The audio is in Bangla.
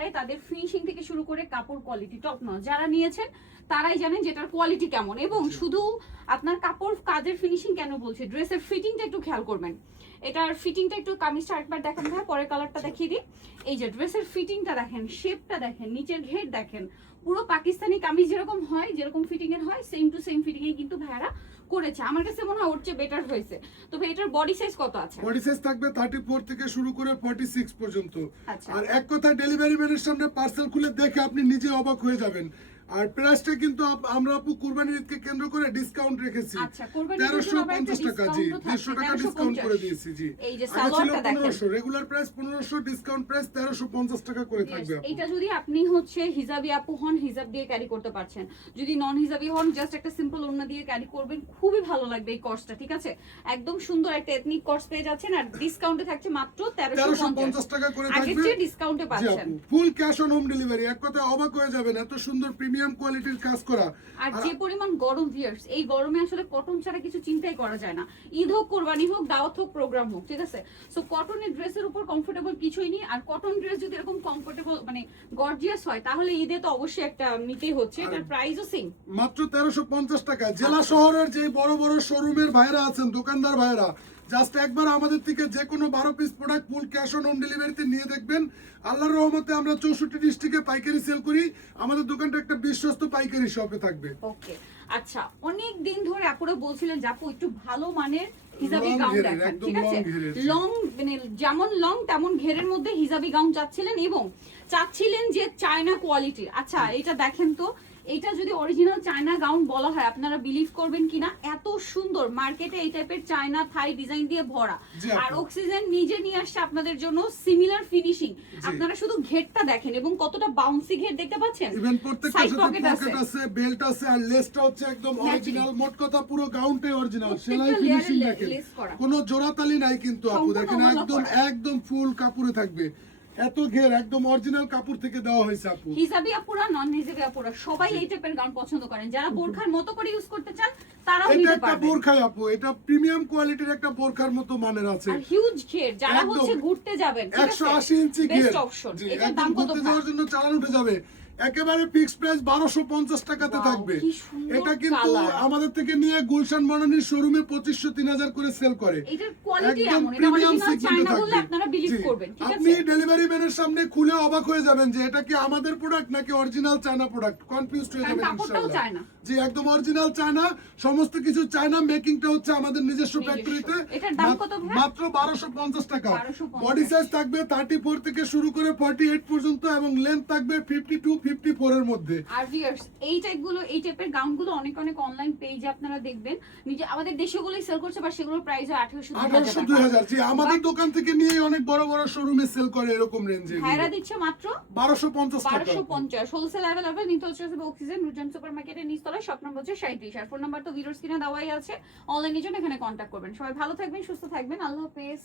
দেয়, তাদের ফিনিশিং থেকে শুরু করে কাপড় কোয়ালিটি টপ নচ। যারা নিয়েছেন তারাই জানেন যেটার কোয়ালিটি কেমন। এবং শুধু আপনার কাপড় কাজের ফিনিশিং কেন বলছি, ড্রেসের ফিটিংটা একটু খেয়াল করবেন। এটার ফিটিংটা একটু, কামিজটা আরেকবার দেখেন ভাই, পরের কালারটা দেখিয়ে দিই। এই যে ড্রেসের ফিটিংটা দেখেন, শেপটা দেখেন, নিচের ঘের দেখেন, পুরো পাকিস্তানি কামিজ যেরকম হয়, যেরকম ফিটিং এর হয়, সেম টু সেম ফিটিং এ কিন্তু ভাইয়ারা করেছে। আমার কাছে মনে হয় ওর চেয়ে বেটার হয়েছে। তবে এটার বডি সাইজ কত আছে? বডি সাইজ থাকবে 34 থেকে শুরু করে 46 পর্যন্ত। আচ্ছা। আর এক কথা, ডেলিভারি ম্যানের সামনে পার্সেল খুলে দেখে আপনি নিজে অবাক হয়ে যাবেন। আর প্রাইসটা কিন্তু আমরা আপু কুরবানির ঈদকে কেন্দ্র করে ডিসকাউন্ট রেখেছি। আচ্ছা, কুরবানির ঈদের জন্য আবার একটা 1350 টাকা, জি, ডিসকাউন্টও থাকছে, 150 টাকা ডিসকাউন্ট করে দিয়েছি, জি। এই যে আগে ছিল সালোয়ারটা দেখেন, 1500, রেগুলার প্রাইস 1500, ডিসকাউন্ট প্রাইস 1350 টাকা করে থাকবে আপু। এটা যদি আপনি হচ্ছে হিজাবি আপু হন, হিজাব দিয়ে ক্যারি করতে পারছেন। যদি নন হিজাবি হন, জাস্ট একটা সিম্পল ওড়না দিয়ে ক্যারি করবেন, খুবই ভালো লাগবে এই কর্সটা, ঠিক আছে? একদম সুন্দর একটা এথনিক কর্স পেয়ে যাচ্ছেন। আর ডিসকাউন্টে থাকছে মাত্র 1350 টাকা করে আগের থাকবে। চেয়ে ডিসকাউন্টে জি পাচ্ছেন। আপু, full cash on home delivery. এক কথা অবাক হয়ে যাবেন, এত সুন্দর প্রিমিয়াম কোয়ালিটির কাজ করা। আর যে পরিমাণ গরম ভিউয়ার্স, এই গরমে আসলে কটন ছাড়া কিছু চিন্তাই করা যায় না। ঈদ হোক, কোরবানি হোক, দাওয়াত হোক, প্রোগ্রাম হোক, ঠিক আছে? সো কটনের ড্রেসের উপর কমফোর্টেবল কিছুই নেই। আর কটন ড্রেস যদি এরকম কমফোর্টেবল মানে গর্জিয়াস হয়, তাহলে ঈদে তো অবশ্যই একটা নিতেই হচ্ছে। এটার প্রাইসও সেম, মাত্র 1350 টাকা। জেলা শহরের যে বড় বড় শোরুমের ভাইরা আছেন, দোকানদার ভাইরা, জাস্ট একবার আমাদের থেকে যে কোনো 12 piece product full cash on home ডেলিভারিতে নিয়ে দেখবেন। আল্লাহর রহমতে আমরা 64 ডিস্ট্রিক্টে পাইকারি সেল করি। আমাদের দোকানটা একটা বিশ্বস্ত পাইকারি শপে থাকবে। ওকে। আচ্ছা, অনেক দিন ধরে আপুরা বলছিলেন যে আপু একটু ভালো মানের হিজাবি Long গাউন ঘেরের, দেখান, একদম ঠিক আছে? long ঘেরের। লং মানে যেমন লং তেমন ঘেরের মধ্যে হিজাবি গাউন চাচ্ছিলেন, এবং চাচ্ছিলেন যে চায়না কোয়ালিটির। আচ্ছা, এটা দেখেন তো, এটা যদি অরিজিনাল চায়না গাউন বলা হয়, আপনারা বিলিভ করবেন কিনা, এত সুন্দর। মার্কেটে এই টাইপের চায়না থাই ডিজাইন দিয়ে ভরা। জি আপু। আর অক্সিজেন নিজে নিয়ে আসছে আপনাদের জন্য সিমিলার ফিনিশিং। জি। আপনারা শুধু ঘেরটা দেখেন, এবং কতটা বাউন্সি ঘের দেখতে পাচ্ছেন। ইভেন প্রত্যেকটার সাইড সাথে পকেট পকেট আছে, বেল্ট আছে, আর লেসটা হচ্ছে একদম অরিজিনাল। মোট কথা পুরো গাউনটাই অরিজিনাল। সেলাই প্রত্যেকটা ফিনিশিং লেয়ারে দেখেন, লেস করা। কোনো জোড়াতালি নাই কিন্তু আপু। সম্পূর্ণ দেখেন overlock একদম করা। একদম ফুল কাপড়ে থাকবে। এত ঘের একদম অরিজিনাল কাপড় থেকে দেওয়া হয়েছে আপু। হিজাবি আপুরা, নন হিজাবি আপুরা সবাই এই টাইপের গাউন পছন্দ করেন। যারা বোরখার মতো করে ইউজ করতে চান তারাও এটা নিতে একটা পারবেন। বোরখা আপু, এটা প্রিমিয়াম কোয়ালিটির একটা বোরখার মতো মানের আছে। আর হিউজ ঘের, যারা একদম হচ্ছে ঘুরতে যাবেন, ঠিক আছে? 180 ইঞ্চি ঘের, বেস্ট অপশন। জি, এটার একদম দাম কত? ঘুরতে যাওয়ার জন্য চালান উঠে যাবে। একেবারে ফিক্সড প্রাইস 1250 টাকাতে Wow, থাকবে। কি সুন্দর এটা কিন্তু colour। আমাদের থেকে নিয়ে গুলশান বনানীর শোরুমে 2500-3000 করে সেল করে। এটার কোয়ালিটি একদম এমন, এটা প্রিমিয়াম অরিজিনাল সেগমেন্টে চায়না বললে থাকবে। আপনারা বিলিভ জি, করবেন, ঠিক আপনি আছে? ডেলিভারি ম্যানের সামনে খুলে অবাক হয়ে যাবেন যে এটা কি আমাদের প্রোডাক্ট নাকি অরিজিনাল চায়না প্রোডাক্ট। কনফিউজড হয়ে কারণ যাবেন কাপড়টাও ইনশাআল্লাহ। চায়না। জি, একদম অরিজিনাল চায়না, সমস্ত কিছু চায়না। মেকিংটা হচ্ছে আমাদের নিজস্ব নিজস্ব। ফ্যাক্টরিতে। এটার দাম কত ভাই? মাত্র 1250 টাকা। 1250 বডি সাইজ থাকবে 34 থেকে শুরু করে 48 পর্যন্ত, এবং লেন্থ থাকবে 52-54 এর মধ্যে। আর ভিউয়ার্স, এই টাইপগুলো, এই টাইপের গাউনগুলো অনেক অনেক অনলাইন পেজে আপনারা দেখবেন, নিজে আমাদের দেশগুলোই সেল করছে, বা সেগুলোর প্রাইস 1800-2000। জি, আমাদের দোকান থেকে নিয়ে অনেক বড় বড় শোরুমে সেল করে এরকম রেঞ্জে। ভাইরা দিচ্ছে মাত্র 1250 টাকা। 1250। Wholesale available. নিতে হচ্ছে অক্সিজেন রুজান সুপার মার্কেটের নিচতলায়, শপ নম্বর হচ্ছে 37। আর ফোন নাম্বার তো ভিডিওর স্ক্রিনে দেওয়াই আছে। অনলাইনের জন্য এখানে কন্ট্যাক্ট করবেন। সবাই ভালো থাকবেন, সুস্থ থাকবেন। আল্লাহ হাফেজ।